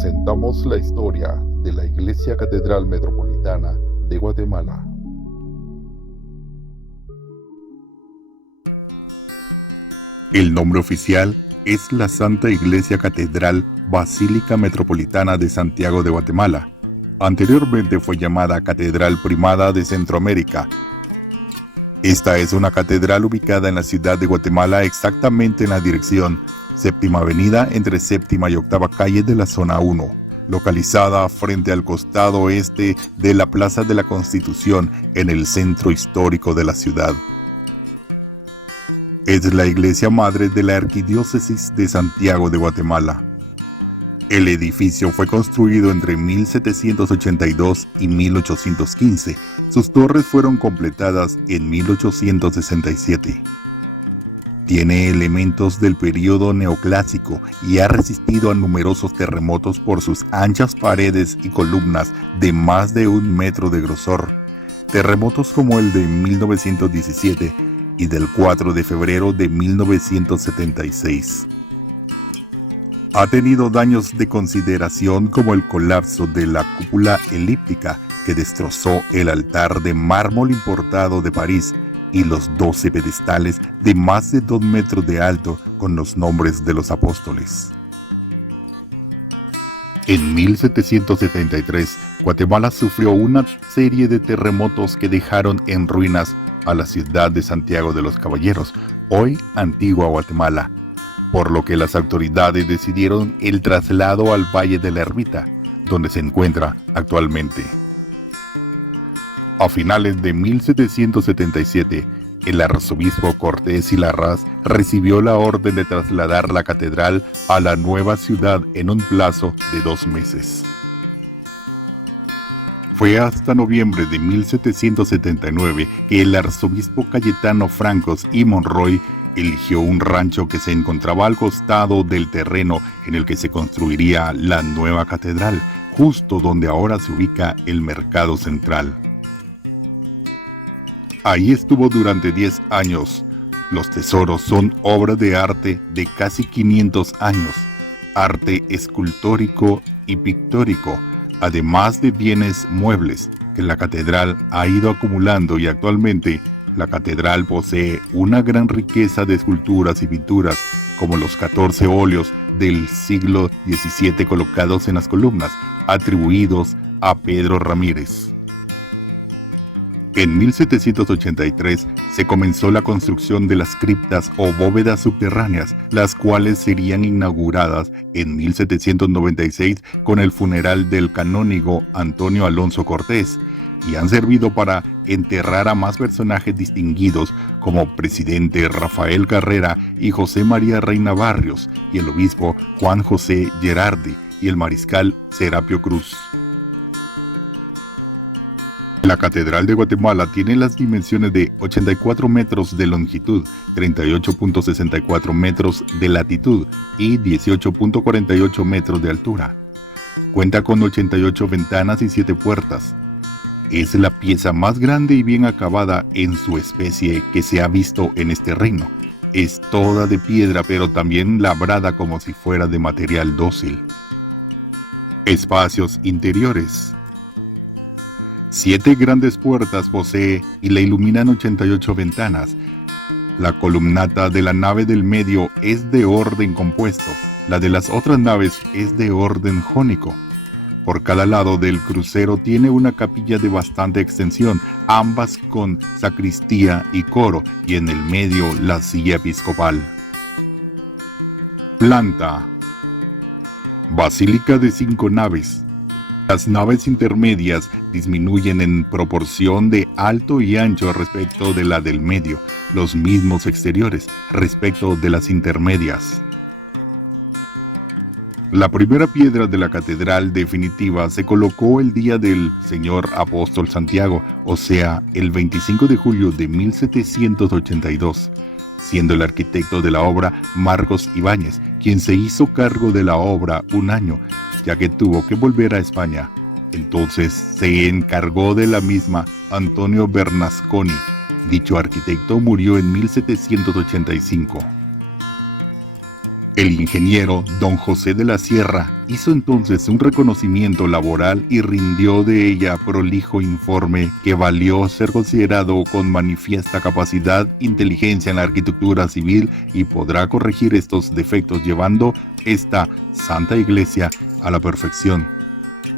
presentamos la historia de la Iglesia Catedral Metropolitana de Guatemala. El nombre oficial es la Santa Iglesia Catedral Basílica Metropolitana de Santiago de Guatemala. Anteriormente fue llamada Catedral Primada de Centroamérica. Esta es una catedral ubicada en la ciudad de Guatemala, exactamente en la dirección Séptima Avenida entre Séptima y Octava Calle de la Zona 1, localizada frente al costado este de la Plaza de la Constitución en el centro histórico de la ciudad. Es la iglesia madre de la Arquidiócesis de Santiago de Guatemala. El edificio fue construido entre 1782 y 1815. Sus torres fueron completadas en 1867. Tiene elementos del período neoclásico y ha resistido a numerosos terremotos por sus anchas paredes y columnas de más de 1 metro de grosor. Terremotos como el de 1917 y del 4 de febrero de 1976. Ha tenido daños de consideración como el colapso de la cúpula elíptica que destrozó el altar de mármol importado de París y los 12 pedestales de más de 2 metros de alto con los nombres de los apóstoles. En 1773, Guatemala sufrió una serie de terremotos que dejaron en ruinas a la ciudad de Santiago de los Caballeros, hoy Antigua Guatemala, por lo que las autoridades decidieron el traslado al Valle de la Ermita, donde se encuentra actualmente. A finales de 1777, el arzobispo Cortés y Larraz recibió la orden de trasladar la catedral a la nueva ciudad en un plazo de 2 meses. Fue hasta noviembre de 1779 que el arzobispo Cayetano Francos y Monroy eligió un rancho que se encontraba al costado del terreno en el que se construiría la nueva catedral, justo donde ahora se ubica el Mercado Central. Ahí estuvo durante 10 años. Los tesoros son obra de arte de casi 500 años, arte escultórico y pictórico, además de bienes muebles que la catedral ha ido acumulando, y actualmente la catedral posee una gran riqueza de esculturas y pinturas, como los 14 óleos del siglo XVII colocados en las columnas, atribuidos a Pedro Ramírez. En 1783 se comenzó la construcción de las criptas o bóvedas subterráneas, las cuales serían inauguradas en 1796 con el funeral del canónigo Antonio Alonso Cortés, y han servido para enterrar a más personajes distinguidos como presidente Rafael Carrera y José María Reina Barrios, y el obispo Juan José Gerardi y el mariscal Serapio Cruz. La Catedral de Guatemala tiene las dimensiones de 84 metros de longitud, 38.64 metros de latitud y 18.48 metros de altura. Cuenta con 88 ventanas y 7 puertas. Es la pieza más grande y bien acabada en su especie que se ha visto en este reino. Es toda de piedra, pero también labrada como si fuera de material dócil. Espacios interiores. 7 grandes puertas posee y la iluminan 88 ventanas. La columnata de la nave del medio es de orden compuesto, la de las otras naves es de orden jónico. Por cada lado del crucero tiene una capilla de bastante extensión, ambas con sacristía y coro, y en el medio la silla episcopal. Planta. Basílica de 5 naves. Las naves intermedias disminuyen en proporción de alto y ancho respecto de la del medio, los mismos exteriores respecto de las intermedias. La primera piedra de la catedral definitiva se colocó el día del Señor Apóstol Santiago, o sea, el 25 de julio de 1782, siendo el arquitecto de la obra Marcos Ibáñez, quien se hizo cargo de la obra un año, ya que tuvo que volver a España. Entonces se encargó de la misma Antonio Bernasconi. Dicho arquitecto murió en 1785. El ingeniero don José de la Sierra hizo entonces un reconocimiento laboral y rindió de ella prolijo informe que valió ser considerado con manifiesta capacidad, inteligencia en la arquitectura civil y podrá corregir estos defectos llevando esta santa iglesia a la perfección.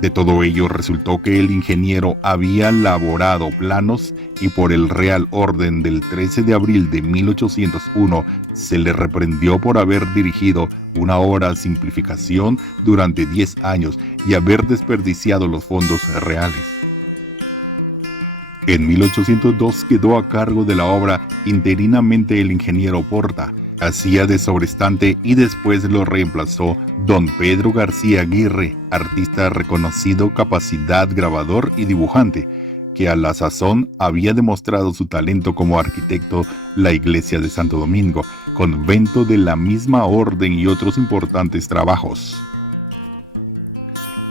De todo ello resultó que el ingeniero había elaborado planos y por el Real Orden del 13 de abril de 1801 se le reprendió por haber dirigido una obra simplificación durante 10 años y haber desperdiciado los fondos reales. En 1802 quedó a cargo de la obra interinamente el ingeniero Porta, hacía de sobrestante y después lo reemplazó don Pedro García Aguirre, artista reconocido, capacidad grabador y dibujante, que a la sazón había demostrado su talento como arquitecto la iglesia de Santo Domingo, convento de la misma orden y otros importantes trabajos.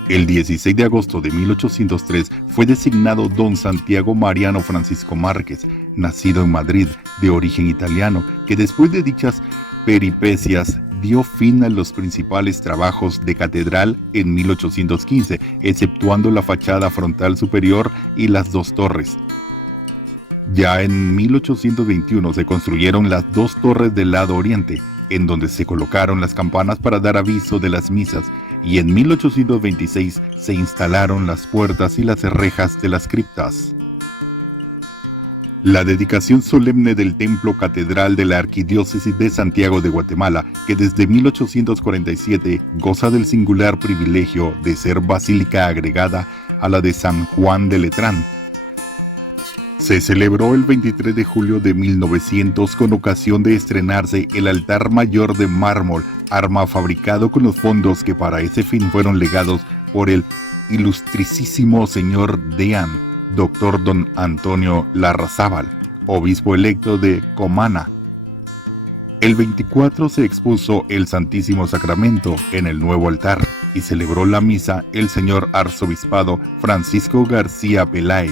El 16 de agosto de 1803 fue designado don Santiago Mariano Francisco Márquez, nacido en Madrid, de origen italiano, que después de dichas peripecias dio fin a los principales trabajos de catedral en 1815, exceptuando la fachada frontal superior y las dos torres. Ya en 1821 se construyeron las dos torres del lado oriente, en donde se colocaron las campanas para dar aviso de las misas, y en 1826 se instalaron las puertas y las rejas de las criptas. La dedicación solemne del Templo Catedral de la Arquidiócesis de Santiago de Guatemala, que desde 1847 goza del singular privilegio de ser basílica agregada a la de San Juan de Letrán, se celebró el 23 de julio de 1900 con ocasión de estrenarse el altar mayor de mármol, arma fabricado con los fondos que para ese fin fueron legados por el ilustrísimo señor deán, doctor don Antonio Larrazábal, obispo electo de Comana. El 24 se expuso el Santísimo Sacramento en el nuevo altar y celebró la misa el señor arzobispado Francisco García Peláez.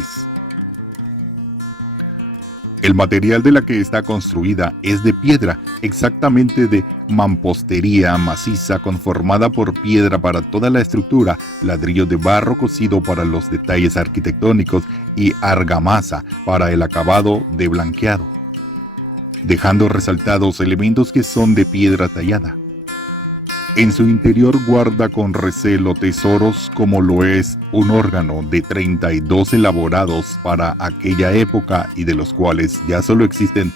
El material de la que está construida es de piedra, exactamente de mampostería maciza conformada por piedra para toda la estructura, ladrillo de barro cocido para los detalles arquitectónicos y argamasa para el acabado de blanqueado, dejando resaltados elementos que son de piedra tallada. En su interior guarda con recelo tesoros como lo es un órgano de 32 elaborados para aquella época y de los cuales ya solo existen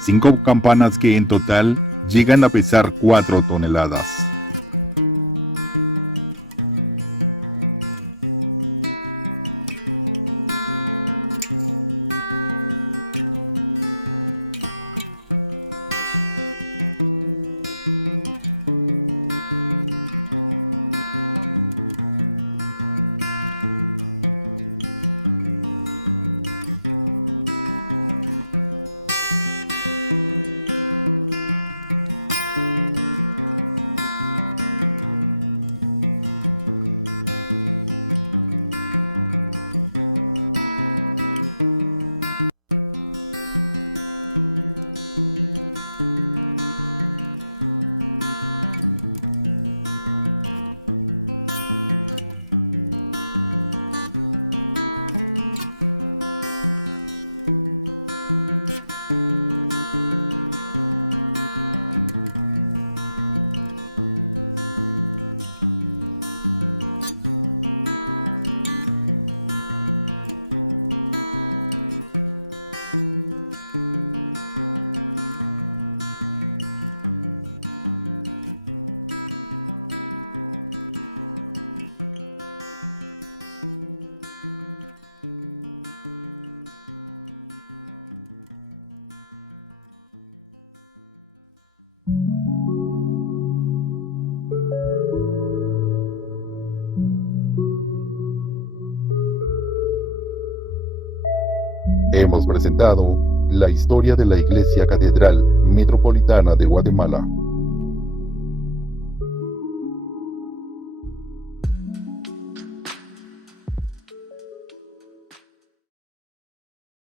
5 campanas que en total llegan a pesar 4 toneladas. Hemos presentado la historia de la Iglesia Catedral Metropolitana de Guatemala.